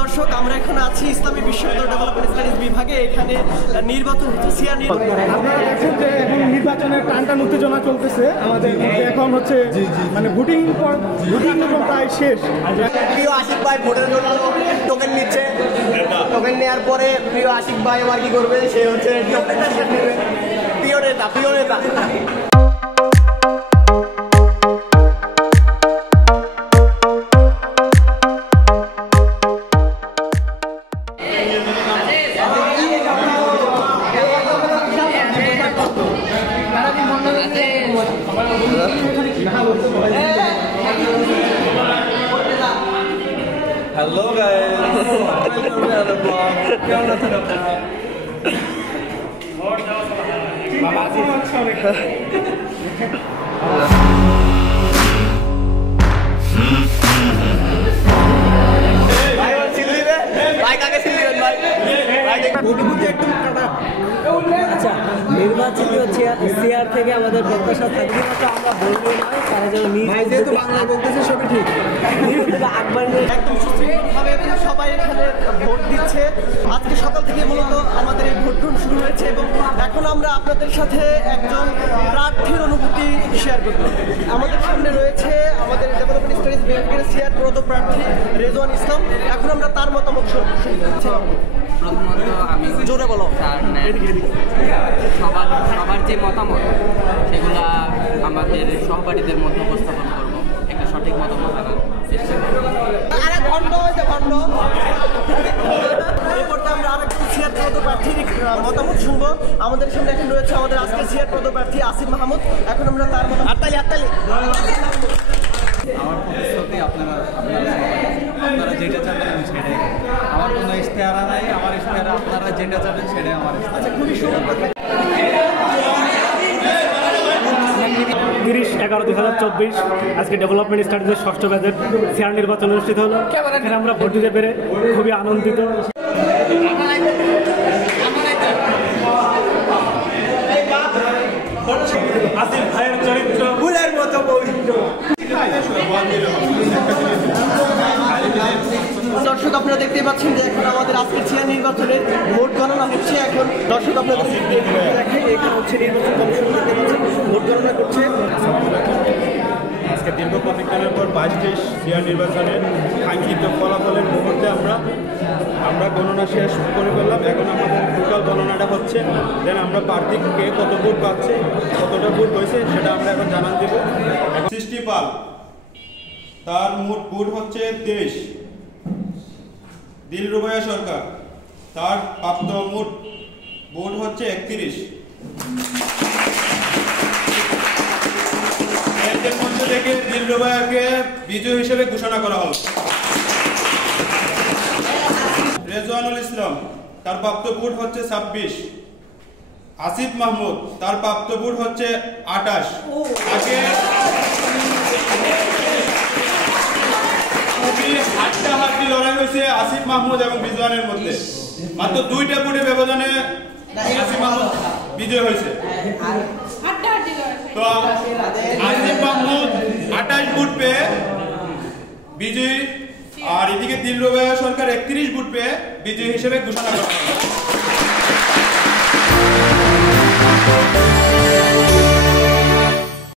দর্শক, আমরা এখন আছি ইসলামী বিশ্ববিদ্যালয় ডেভেলপমেন্ট স্টাডিজ বিভাগে। এখানে নির্বাচন হচ্ছে, সিআর নির্বাচন। আপনারা দেখছেন যে এখন নির্বাচনের টানটান উত্তেজনা চলতেছে আমাদের। এখন হচ্ছে মানে ভোটিং প্রায় শেষ। প্রিয় আশিক ভাই ভোটের জন্য টোকেন নিচ্ছে। টোকেন নেওয়ার পরে প্রিয় আশিক ভাই আমার কি করবে, সে হচ্ছে প্রিয় নেতা। Hello guys, welcome to another vlog. কেমন আছেন আপনারা? আচ্ছা, নির্বাচিত সিআর থেকে আমাদের প্রত্যাশা থাকবে আমরা বলবো না, তারা যেন যেহেতু বাংলা বলতেছে সবই ঠিক একদম সুশৃঙ্খলভাবে সবাই এখানে ভোট দিচ্ছে। আজকে সকাল থেকে মূলত আমাদের এই ভোট গ্রহণ শুরু হয়েছে এবং এখন আমরা আপনাদের সাথে একজন প্রার্থীর অনুভূতি শেয়ার করব। আমাদের সামনে রয়েছে আমাদের ডেভেলপমেন্ট স্টাডিজ বিভাগের সিআর পদপ্রার্থী রেজওয়ান ইসলাম। এখন আমরা তার মতামত শুনছি। প্রথমত আমি জোরে বলো। সবার যে মতামত সেগুলো আমাদের সহপাঠীদের মধ্যে উপস্থাপন করব, একটা সঠিক মতামত আনার চেষ্টা করব। এরপরটা আমরা আরেকটু সিআর পদপ্রার্থীর মতামত শুনবো। আমাদের সামনে এখন রয়েছে আমাদের আজকের সিআর পদপ্রার্থী আসিফ মাহমুদ। এখন আমরা তার মতামত। আমার প্রতিশ্রুতি আপনারা যেটা চাবেন আমি সেটাই। আমার কোনো ইশতেহারা নাই, আমার ইশতেহারা আপনারা যেটা চাবেন সেটাই আমার ইশতেহারা। খুবই সুন্দর কথা। 30/11/2024 আজকে ডেভেলপমেন্ট স্টাডিজের 6ষ্ঠ ব্যাচের সিআর নির্বাচন অনুষ্ঠিত হলো। এখানে আমরা ভোট দিতে পেরে খুবই আনন্দিত। আসিফ ভাইয়ের চরিত্র ফুলের মতো পবিত্র। দর্শক, আপনারা দেখতে পাচ্ছেন যে এখন আমাদের আজকের সিআর নির্বাচনের ভোট গণনা হচ্ছে। এখন দর্শক আপনাদের এখানে হচ্ছে নির্বাচন কমিশন দেখতে পাচ্ছেন ভোট গণনা করছে। আজকে দীর্ঘ প্রতীক্ষার পর 22টি সিআর নির্বাচনের কাঙ্ক্ষিত ফলাফলের মুহূর্তে আমরা গণনা শেষ করে ফেললাম। এখন আমাদের টোটাল গণনাটা হচ্ছে, দেন আমরা প্রার্থী কে কত ভোট পাচ্ছে, কতটা ভোট হয়েছে সেটা আমরা এখন জানান দেব। 60 পাল, তার মোট ভোট হচ্ছে 23। দিলরুবাইয়া সরকার, তার প্রাপ্ত মোট ভোট হচ্ছে 31। এর মধ্যে থেকে দিলরুবাইয়াকে বিজয়ী হিসেবে ঘোষণা করা হল। রেজওয়ানুল ইসলাম, তার প্রাপ্ত ভোট হচ্ছে 26। আসিফ মাহমুদ, তার প্রাপ্ত ভোট হচ্ছে 28। হাড্ডাহাড্ডি লড়াই হয়েছে আসিফ মাহমুদ এবং রিজওয়ানের মধ্যে। মাত্র 2টা ভোটের ব্যবধানে আসিফ মাহমুদ বিজয় হয়েছে। তো আসিফ মাহমুদ 28 ভোট পেয়ে বিজয়ী, আর এদিকে দিলরুবাইয়া সরকার 31 ভোট পেয়ে বিজয়ী হিসেবে ঘোষণা করা হয়।